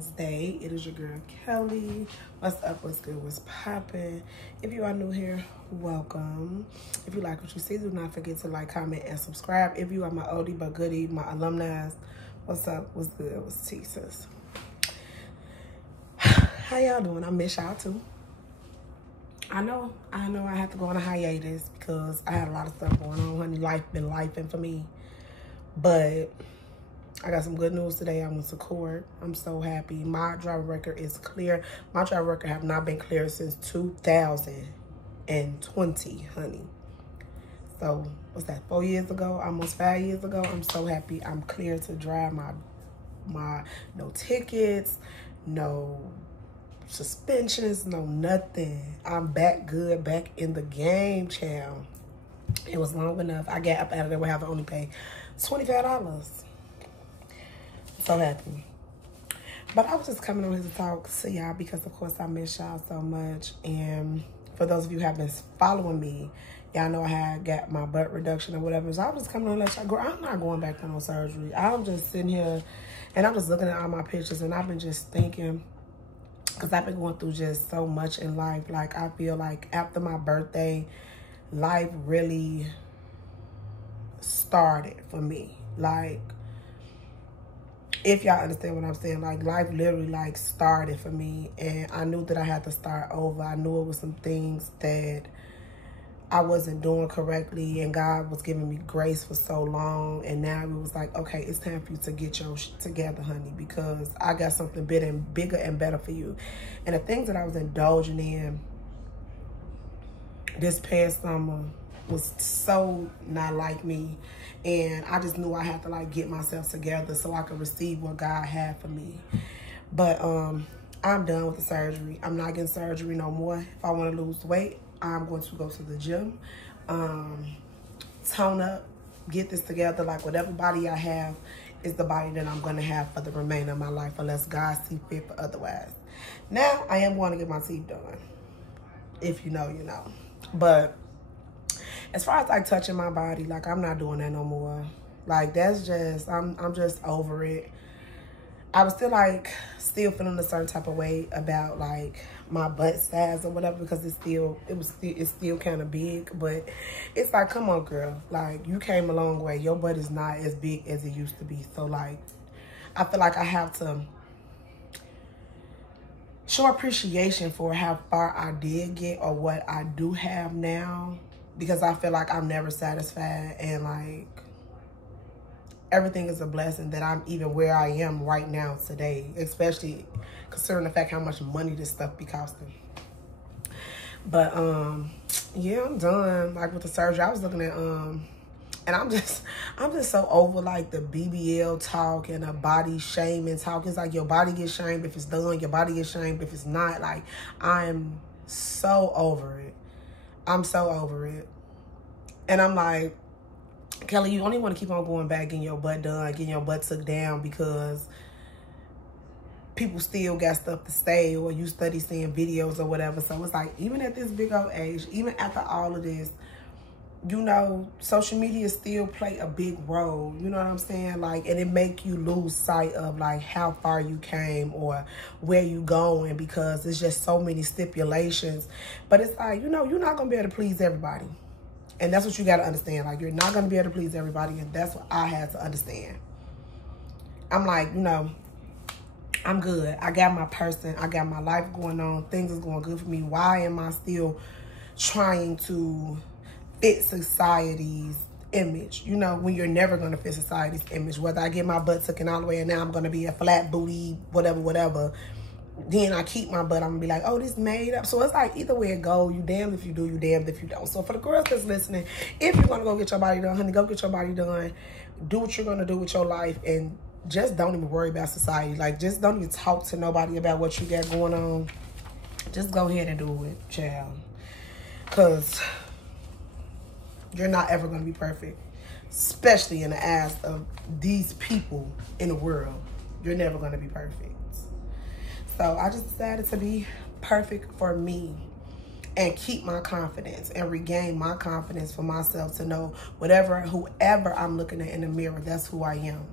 Wednesday. It is your girl Kelly. What's up? What's good? What's poppin'? If you are new here, welcome. If you like what you see, do not forget to like, comment, and subscribe. If you are my oldie but goodie, my alumni, what's up? What's good? What's Jesus? How y'all doing? I miss y'all too. I know I have to go on a hiatus because I had a lot of stuff going on, honey. Life been lifing for me. But I got some good news today. I went to court. I'm so happy. My driver record is clear. My driver record have not been clear since 2020, honey. So, what's that, 4 years ago? Almost 5 years ago. I'm so happy. I'm clear to drive. My no tickets, no suspensions, no nothing. I'm back good, back in the game, child. It was long enough. I got up out of there with having only paid $25. So happy. But I was just coming on here to talk to y'all because, of course, I miss y'all so much. And for those of you who have been following me, y'all know I had got my butt reduction or whatever. So I was just coming on to let y'all go. I'm not going back to no surgery. I'm just sitting here and I'm just looking at all my pictures and I've been just thinking, because I've been going through just so much in life. Like, I feel like after my birthday, life really started for me. Like, if y'all understand what I'm saying, like, life literally, like, started for me. And I knew that I had to start over. I knew it was some things that I wasn't doing correctly, and God was giving me grace for so long. And now it was like, okay, it's time for you to get your shit together, honey, because I got something bigger and better for you. And the things that I was indulging in this past summer was so not like me. And I just knew I had to, like, get myself together so I could receive what God had for me. But I'm done with the surgery. I'm not getting surgery no more. If I want to lose weight, I'm going to go to the gym, tone up, get this together. Like, whatever body I have is the body that I'm going to have for the remainder of my life, unless God see fit for otherwise. Now, I am going to get my teeth done. If you know, you know. But as far as, like, touching my body, like, I'm not doing that no more. Like, that's just, I'm just over it. I was still feeling a certain type of way about, like, my butt size or whatever, because it's still kind of big. But it's like, come on, girl. Like, you came a long way. Your butt is not as big as it used to be. So, like, I feel like I have to show appreciation for how far I did get or what I do have now, because I feel like I'm never satisfied, and, like, everything is a blessing that I'm even where I am right now today, especially considering the fact how much money this stuff be costing. But yeah, I'm done, like, with the surgery. I was looking at and I'm just so over, like, the BBL talk and the body shaming talk. It's like your body gets shamed if it's done, your body gets shamed if it's not. Like, I'm so over it. I'm so over it. And I'm like, Kelly, you only want to keep on going back, getting your butt done, getting your butt took down, because people still got stuff to say, or you study seeing videos or whatever. So it's like, even at this big old age, even after all of this, you know, social media still play a big role. You know what I'm saying? Like, and it make you lose sight of, like, how far you came or where you going, because it's just so many stipulations. But it's like, you know, you're not going to be able to please everybody. And that's what you got to understand. Like, you're not going to be able to please everybody. And that's what I had to understand. I'm like, you know, I'm good. I got my person. I got my life going on. Things is going good for me. Why am I still trying to fit society's image? You know, when you're never going to fit society's image. Whether I get my butt taken all the way and now I'm going to be a flat booty, whatever. Then I keep my butt, I'm going to be like, oh, this made up. So it's like, either way it go, you damned if you do, you damned if you don't. So for the girls that's listening, if you're going to go get your body done, honey, go get your body done. Do what you're going to do with your life, and just don't even worry about society. Like, just don't even talk to nobody about what you got going on. Just go ahead and do it, child. Because you're not ever going to be perfect, especially in the eyes of these people in the world. You're never going to be perfect. So I just decided to be perfect for me and keep my confidence and regain my confidence for myself, to know whoever I'm looking at in the mirror, that's who I am.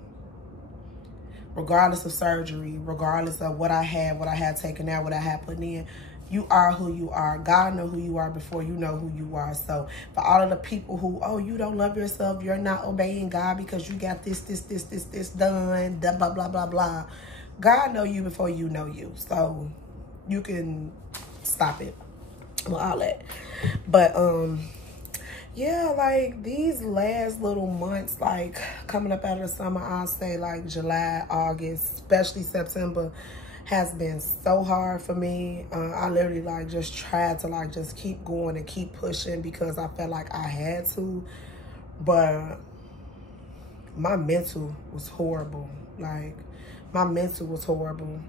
regardless of surgery, regardless of what I had taken out, what I had put in. You are who you are. God know who you are before you know who you are. So for all of the people who, oh, you don't love yourself, you're not obeying God because you got this done, blah, blah, blah, blah. God know you before you know you. So you can stop it with all that. But, yeah, like these last little months, like coming up out of the summer, I'll say like July, August, especially September, has been so hard for me. I literally like just tried to like just keep going and keep pushing because I felt like I had to. But my mental was horrible. Like my mental was horrible.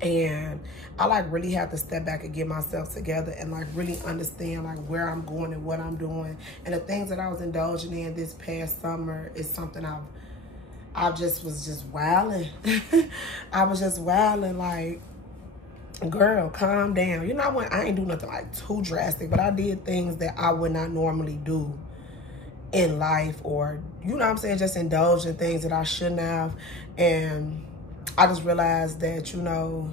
And I like really have to step back and get myself together and like really understand like where I'm going and what I'm doing. And the things that I was indulging in this past summer is something I just was wilding. I was just wilding like, girl, calm down. You know, I ain't do nothing like too drastic, but I did things that I would not normally do in life, or, you know what I'm saying, just indulge in things that I shouldn't have. And I just realized that, you know,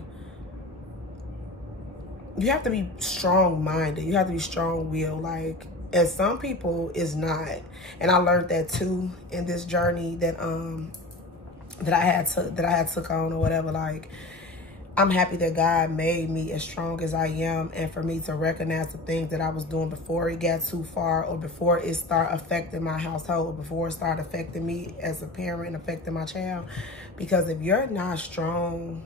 you have to be strong-minded. You have to be strong-willed. Like, and some people is not. And I learned that too in this journey that I had took on or whatever. Like, I'm happy that God made me as strong as I am, and for me to recognize the things that I was doing before it got too far, or before it started affecting my household, or before it started affecting me as a parent and affecting my child. Because if you're not strong,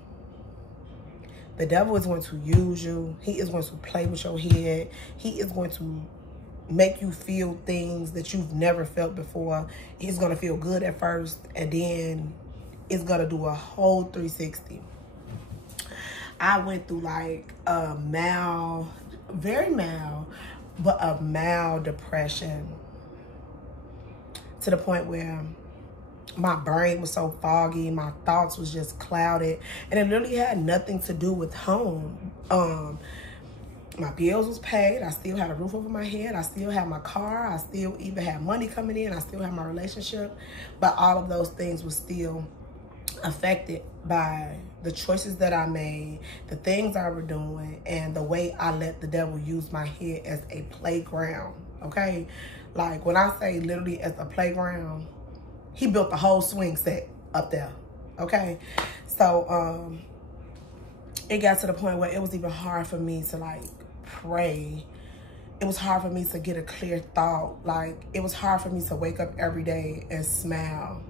the devil is going to use you. He is going to play with your head. He is going to make you feel things that you've never felt before. He's going to feel good at first, and then it's going to do a whole 360. I went through like a mild, very mild, but a mild depression, to the point where my brain was so foggy, my thoughts was just clouded, and it literally had nothing to do with home. My bills was paid. I still had a roof over my head. I still had my car. I still even had money coming in. I still had my relationship, but all of those things were still affected by the choices that I made, the things I were doing, and the way I let the devil use my head as a playground. Okay, like when I say literally as a playground, he built the whole swing set up there. Okay, so it got to the point where it was even hard for me to like pray. It was hard for me to get a clear thought. Like, it was hard for me to wake up every day and smile.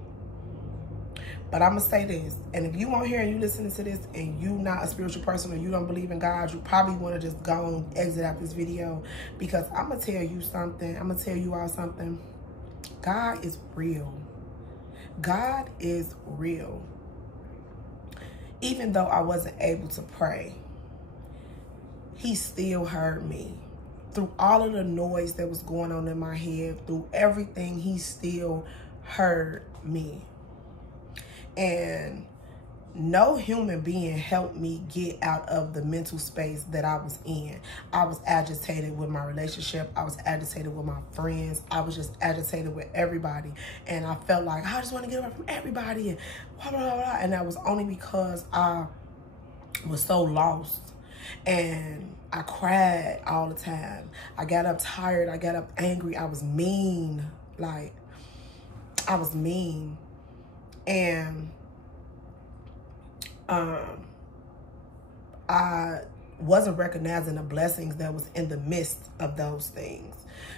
But I'm going to say this, and if you on here and you listening to this and you not a spiritual person, or you don't believe in God, you probably want to just go and exit out this video, because I'm going to tell you something. I'm going to tell you all something. God is real. God is real. Even though I wasn't able to pray, he still heard me. Through all of the noise that was going on in my head, through everything, he still heard me. And no human being helped me get out of the mental space that I was in. I was agitated with my relationship. I was agitated with my friends. I was just agitated with everybody. And I felt like I just want to get away from everybody and blah, blah, blah, blah. And that was only because I was so lost. And I cried all the time. I got up tired. I got up angry. I was mean. Like, I was mean. And I wasn't recognizing the blessings that was in the midst of those things.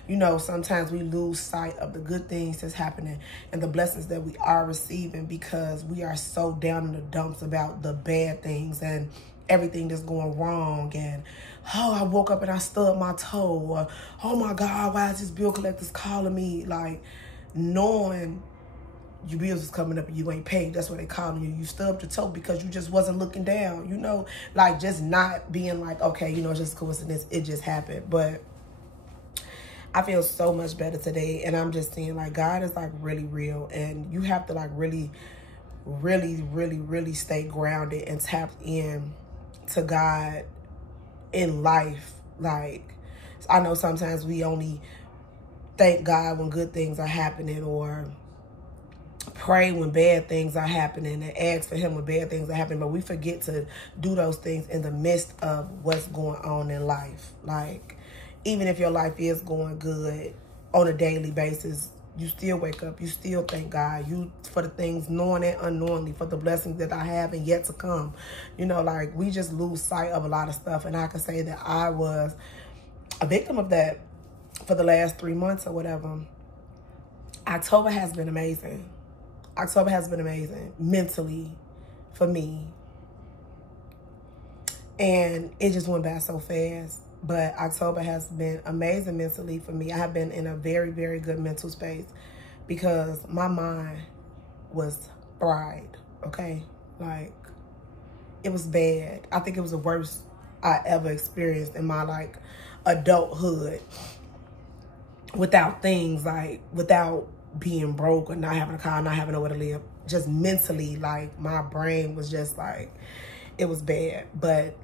You know, sometimes we lose sight of the good things that's happening and the blessings that we are receiving, because we are so down in the dumps about the bad things and everything that's going wrong. And, oh, I woke up and I stubbed my toe. Or, oh my God, why is this bill collector's calling me? Like, knowing your bills is coming up and you ain't paid. That's what they calling you. You stubbed your toe because you just wasn't looking down, you know, like just not being like, okay, you know, it's just coincidence. It just happened. But I feel so much better today. And I'm just saying, like, God is like really real. And you have to like really, really, really, really stay grounded and tapped in to God in life. Like, I know sometimes we only thank God when good things are happening, or pray when bad things are happening and ask for him when bad things are happening, but we forget to do those things in the midst of what's going on in life. Like, even if your life is going good on a daily basis, you still wake up, you still thank God, you for the things knowing and unknowingly, for the blessings that I have and yet to come. You know, like, we just lose sight of a lot of stuff. And I can say that I was a victim of that for the last 3 months or whatever. October has been amazing. October has been amazing mentally for me. And it just went by so fast. But October has been amazing mentally for me. I have been in a very, very good mental space because my mind was fried, okay? Like, it was bad. I think it was the worst I ever experienced in my, like, adulthood without things, like, without being broke or not having a car, not having nowhere to live. Just mentally, like, my brain was just, like, it was bad. But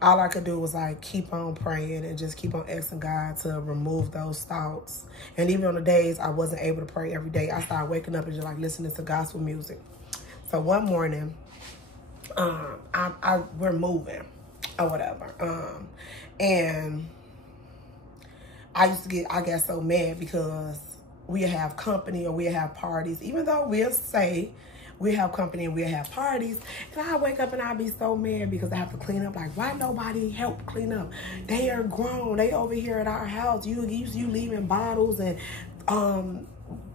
all I could do was, like, keep on praying and just keep on asking God to remove those thoughts. And even on the days I wasn't able to pray every day, I started waking up and just, like, listening to gospel music. So one morning, we're moving or whatever. And I get so mad because we have company or we have parties, even though we'll say we have company and we'll have parties. And I wake up and I'll be so mad because I have to clean up. Like, why nobody help clean up? They are grown. They over here at our house. You leaving bottles and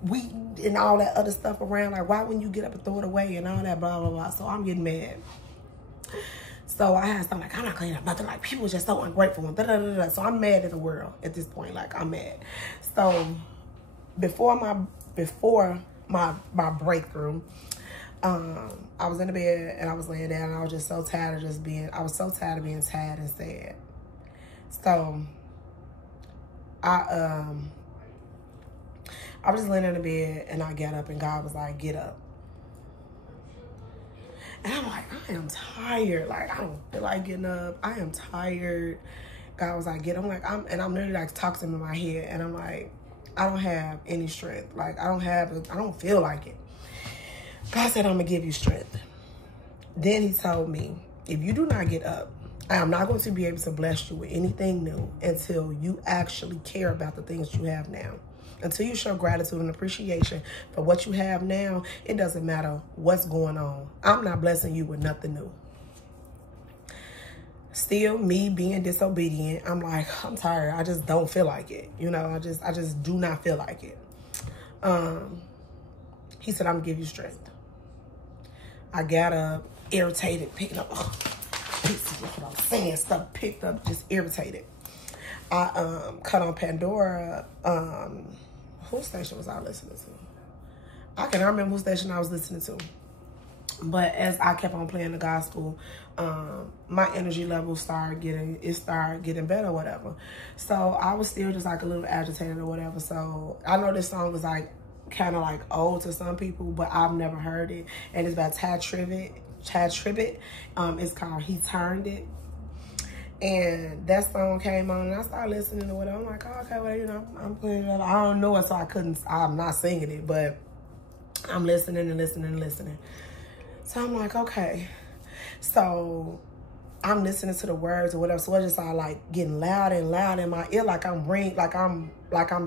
wheat and all that other stuff around. Like, why wouldn't you get up and throw it away and all that blah, blah, blah. So I'm getting mad. So I had something like, I'm not cleaning up nothing. Like, people are just so ungrateful. Da, da, da, da. So I'm mad at the world at this point. Like, I'm mad. So before my breakthrough, I was in the bed and I was laying down and I was just so tired of I was so tired of being sad and sad. So I was just laying in the bed and I got up and God was like, get up. And I'm like, I am tired. Like, I don't feel like getting up. I am tired. God was like, get up. I'm like, I'm literally like talking in my head and I'm like, I don't have any strength. Like, I don't feel like it. God said, I'm going to give you strength. Then he told me, if you do not get up, I am not going to be able to bless you with anything new until you actually care about the things you have now. Until you show gratitude and appreciation for what you have now, it doesn't matter what's going on. I'm not blessing you with nothing new. Still, me being disobedient, I'm like, I'm tired. I just don't feel like it. You know, I just do not feel like it. He said, I'm going to give you strength. I got up, irritated, picked up, stuff picked up, just irritated. I cut on Pandora. Whose station was I listening to? I cannot remember whose station I was listening to. But as I kept on playing the gospel, my energy level started getting better or whatever. So I was still just like a little agitated or whatever. So I know this song was like kind of like old to some people, but I've never heard it. And it's by Chad Tribbett. It's called He Turned It. And that song came on and I started listening to it. I'm like, oh, okay, well, you know, I'm putting it up. I don't know it, so I'm not singing it, but I'm listening and listening and listening. So I'm like, okay. So I'm listening to the words or whatever. So it's just all like getting loud and loud in my ear, like I'm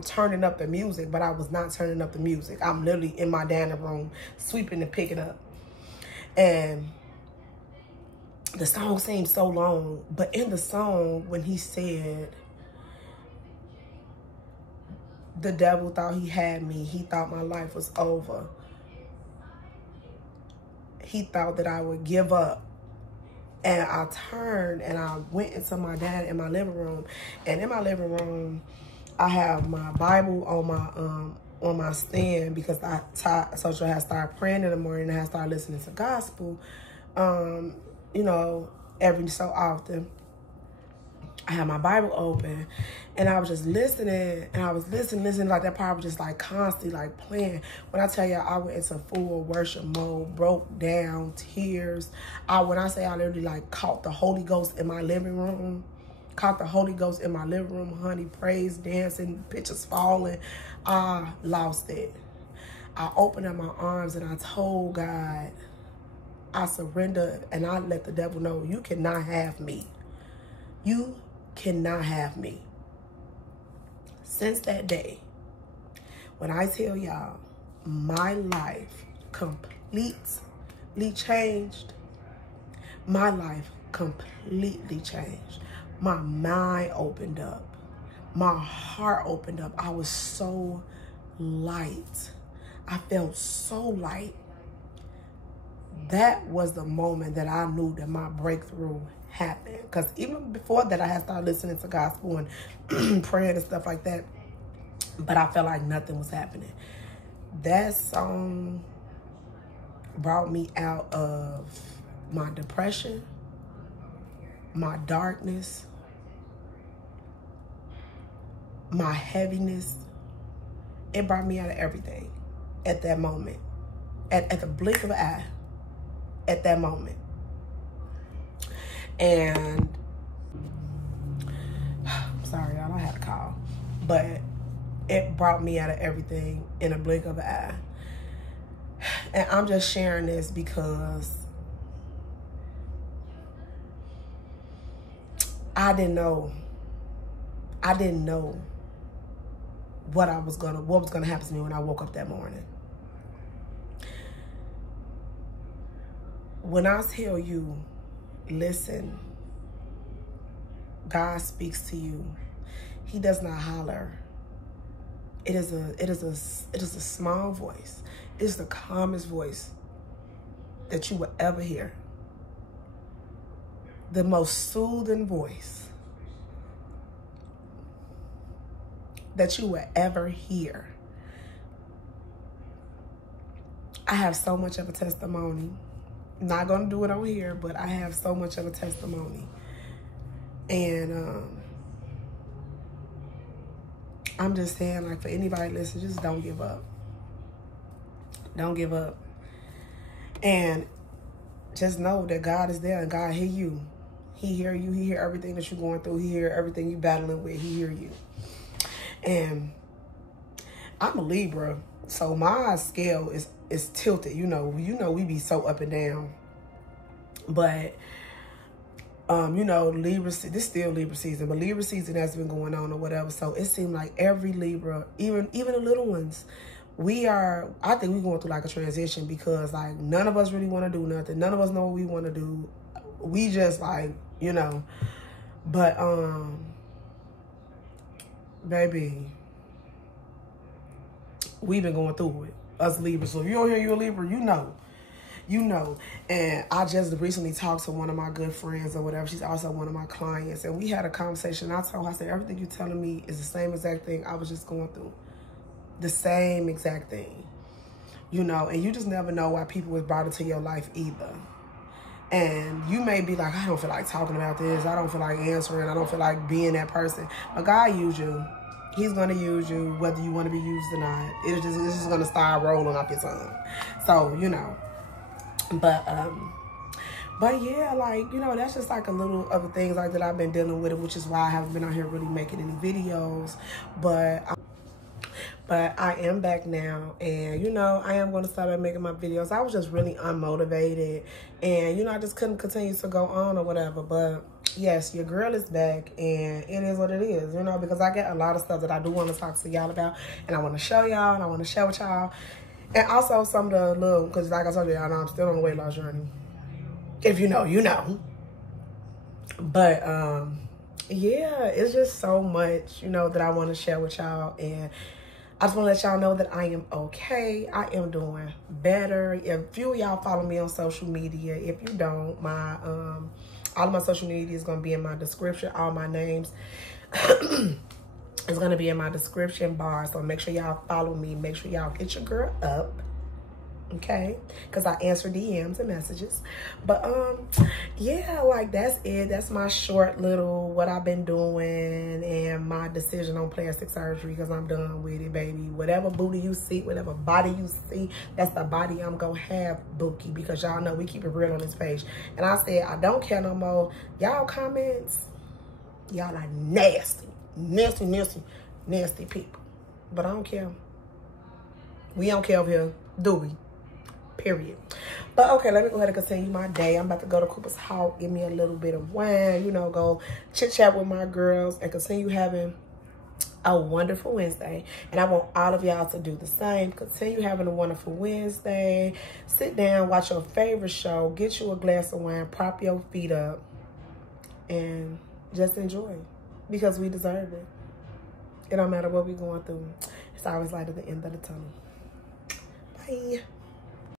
turning up the music, but I was not turning up the music. I'm literally in my dining room, sweeping and picking up. And the song seemed so long, but in the song, when he said, the devil thought he had me, he thought my life was over. He thought that I would give up. And I turned and I went into my dad in my living room. And in my living room, I have my Bible on my stand because I had started praying in the morning and I started listening to gospel. You know, every so often. I had my Bible open and I was just listening and I was listening like that part was just like constantly like playing. When I tell you I went into full worship mode, broke down, tears. When I say I literally like caught the Holy Ghost in my living room, honey, praise, dancing, pictures falling. I lost it. I opened up my arms and I told God, I surrender and I let the devil know, you cannot have me. You cannot have me. Since that day, when I tell y'all, my life completely changed. My life completely changed. My mind opened up. My heart opened up. I was so light. I felt so light. That was the moment that I knew that my breakthrough happened. Because even before that, I had started listening to gospel and praying and stuff like that. But I felt like nothing was happening. That song brought me out of my depression, my darkness, my heaviness. It brought me out of everything at that moment. At the blink of an eye, at that moment. And, I'm sorry, y'all, I had a call. But it brought me out of everything in a blink of an eye. And I'm just sharing this because I didn't know what was gonna happen to me when I woke up that morning. When I tell you, listen, God speaks to you. He does not holler. It is a small voice. It's the calmest voice that you will ever hear. The most soothing voice that you will ever hear. I have so much of a testimony. Not gonna do it on here, but I have so much of a testimony. And I'm just saying, like, for anybody listening, just don't give up. Don't give up. And just know that God is there and God hear you. He hear you. He hear everything that you're going through. He hear everything you're battling with. He hear you. And I'm a Libra, so my scale is tilted. You know, we be so up and down. But Libra, this is still Libra season, but Libra season has been going on or whatever. So it seemed like every Libra, even the little ones, I think we're going through like a transition, because like none of us really want to do nothing. None of us know what we want to do. We just like, but baby, we've been going through it, us Libra. So if you don't hear you're a Libra, you know. And I just recently talked to one of my good friends or whatever. She's also one of my clients. And we had a conversation. I told her, I said, everything you're telling me is the same exact thing I was just going through. The same exact thing. And you just never know why people was brought into your life either. And you may be like, I don't feel like talking about this. I don't feel like answering. I don't feel like being that person. But God used you. He's going to use you whether you want to be used or not. It's just going to start rolling off your tongue. So, But yeah, like, that's just like a little of the things like that I've been dealing with, which is why I haven't been out here really making any videos. But I am back now, and I am going to start making my videos. I was just really unmotivated, and I just couldn't continue to go on or whatever. But yes, your girl is back, and it is what it is, because I get a lot of stuff that I do want to talk to y'all about, and I want to show y'all, and I want to share with y'all. And also some of the little, because like I told y'all, I'm still on the weight loss journey. If you know, you know. But yeah, it's just so much, that I want to share with y'all. And I just want to let y'all know that I am okay. I am doing better. If few of y'all follow me on social media, if you don't, my all of my social media is going to be in my description. All my names is going to be in my description bar. So make sure y'all follow me. Make sure y'all hit your girl up. Okay, because I answer DMs and messages. But yeah, like that's it. That's my short little what I've been doing and my decision on plastic surgery, because I'm done with it, baby. Whatever booty you see, whatever body you see, that's the body I'm gonna have, bookie, because y'all know we keep it real on this page. And I said I don't care no more. Y'all comments, y'all are nasty people, but I don't care. We don't care over here, do we? Period. But okay, let me go ahead and continue my day. I'm about to go to Cooper's Hawk, give me a little bit of wine, you know, go chit chat with my girls and continue having a wonderful Wednesday. And I want all of y'all to do the same. Continue having a wonderful Wednesday. Sit down, watch your favorite show, get you a glass of wine, prop your feet up, and just enjoy, because we deserve it. It don't matter what we're going through. It's always light at the end of the tunnel. Bye.